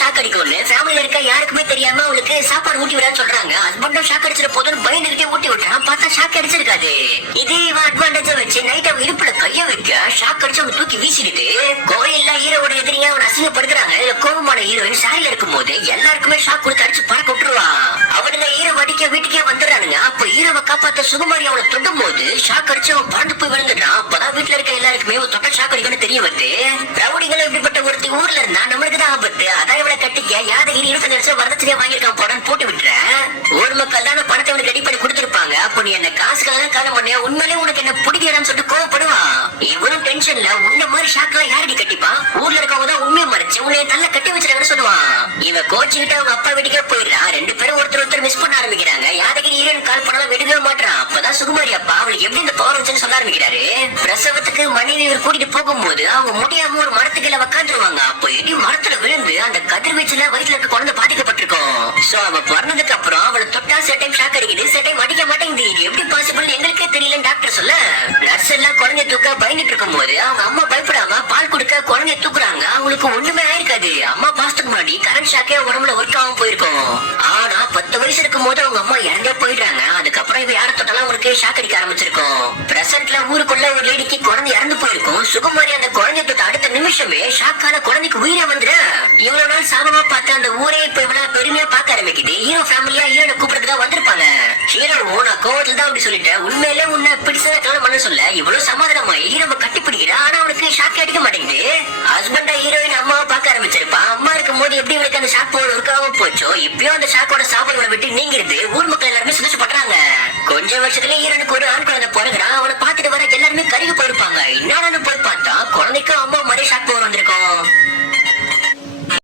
Shock அடிக்கும்னு ஃபேமிலில இருக்க யாருக்குமே தெரியாம அவளுக்கு சாப்பாடு ஊட்டி விட சொல்றாங்க. ஹஸ்பண்டும் ஷாக் அடிச்சிட போதும் பயந்துகிட்டே ஊட்டி விட்டான். பார்த்தா ஷாக் அடிச்சிருக்காது. இதே அட்வான்டேஜ் வச்சு நைட் அவன் இடுப்புல கைய வைக்க ஷாக் அடிச்சு அவன் தூக்கி வீசிட்டு கோயில்ல ஹீரோட எதிரியா அவன் அசிங்கப்படுத்துறாங்க. கோபமான ஹீரோயின் சாரியில இருக்கும் போது எல்லாருக்குமே ஷாக் கொடுத்து அடிச்சு பறக்க விட்டுருவான். அவனுங்க ஹீரோ வடிக்க வீட்டுக்கே வந்துடுறானுங்க. அப்ப ஹீரோவை காப்பாத்த சுகுமாரி அவனை தொட்டும் போது ஷாக் அடிச்சு அவன் பறந்து போய் விழுந்துட்டான். அப்பதான் வீட்டுல இருக்க எல்லாருக்குமே ஒரு தொட்ட ஷாக் அடிக்கணும்னு தெரிய வருது. ரவுடிகள் இப்படிப்பட்ட ஒருத்தி ஊர்ல இருந்தா நம்மளுக்கு தான் ஆபத்து. அதான் இவளை கட்டிக்க யாதகிரி 25 லட்சம் வரதட்சணையா வாங்கியிருக்கான் போடான்னு போட்டு விட்டுறேன். ஊர் மக்கள் தான் பணத்தை அவனுக்கு ரெடி பண்ணி கொடுத்துருப்பாங்க. அப்ப நீ என்ன காசுக்காக காண பண்ண உண்மையிலே உனக்கு என்ன பிடிக்கிறான்னு சொல்லிட்டு கோவப்படுவான். இவனும் டென்ஷன்ல உன்ன மாதிரி ஷாக் எல்லாம் யாரடி கட்டிப்பான்? ஊர்ல இருக்கவங்க தான் உண்மையை மறைச்சு உன்னை தள்ள கட்டி வச்சிருக்கான்னு சொல்லுவான். இவன் கோச்சுக்கிட்டு அவங்க அப்பா வீட்டுக்கே போயிடுறான். 2 பேரும் ஒருத்தர் மிஸ் பண்ண ஆரம்பிக்கிறாங்க. யாதகிரி ஹீரோயின் கால் பண்ணாலும் விடவே மாட்டான். அப்பதான் சுகுமாரி அப்பா அவளுக்கு எப்படி இந்த பவர் வச்சுன்னு சொல்ல ஆரம்பிக்கிறாரு. பிரசவத்துக்கு மனைவி இவர் கூட்டிட்டு போகும்போது அவங்க முடியாம ஒரு மரத்துக்குள்ள உட்காந்துருவாங்க. அப்போ இடி மரத்துல விழுந்து அந்த கதிர்வீச்சுல வயிற்றுல இருக்க குழந்தை பாதிக்கப்பட்டிருக்கும். சோ அவ பிறந்ததுக்கு அப்புறம் அவளை தொட்டா செட்டைம் ஷாக் அடிக்குது, செட்டைம் அடிக்க மாட்டேங்குது. இது எப்படி பாசிபிள் எங்களுக்கே தெரியல டாக்டர் சொல்ல. நர்ஸ் எல்லாம் குழந்தை தூக்க பயந்துட்டு இருக்கும் போது அவங்க அம்மா பயப்படாம பால் கொடுக்க குழந்தைய தூக்குறாங்க. அவங்களுக்கு ஒண்ணுமே ஆயிருக்காது. அம்மா பாசத்துக்கு முன்னாடி கரண்ட் ஷாக்கே உடம்புல ஒர்க் ஆகாம போயிருக்கும். ஆனா 10 வயசு இருக்கும் போது அவங்க அம்மா இறந்தே போயிடுறாங்க. அதுக்கப்புறம் இவ யார தொட்டாலும் அவங்களுக்கு ஷாக் அடிக்க ஆரம்பிச்சிருக்கும். பிரசன்ட்ல ஊருக்குள்ள ஒரு லேடிக்கு குழந்தை இறந்து போயிருக்கும். சுகுமாரி அந்த குழந்தை தொட்ட அடுத்த நிமிஷமே ஷாக்கான குழந்தைக்கு உயிரை வந்துடு. இவ்வளவு நாள் சாபமா பார்த்து அந்த ஊரே இப்ப இவ்வளவு பெருமையா பார்க்க ஆரம்பிக்குது. ஹீரோ ஃபேமிலியா ஹீரோட கூப்பிடுறதுதான் வந்திருப்பாங்க. ஹீரோ நான் கோவத்துல தான் அப்படி சொல்லிட்டேன், உண்மையிலே உன்னை பிடிச்சதை கல்யாணம் பண்ண சொல்ல இவ்வளவு சமாதானமா ஹீரோவை கட்டி பிடிக்கிறா. ஆனா அவனுக்கு ஷாக் அடிக்க மாட்டேங்குது. ஹஸ்பண்டா ஹீரோயின் அம்மாவை பார்க்க ஆரம்பிச்சிருப்பான். அம்மா இருக்கும் போது எப்படி இவளுக்கு அந்த ஷாக் போட இருக்காம போச்சோ இப்பயும் அந்த ஷாக்கோட சாபங்களை விட்டு நீங்கிறது ஊர்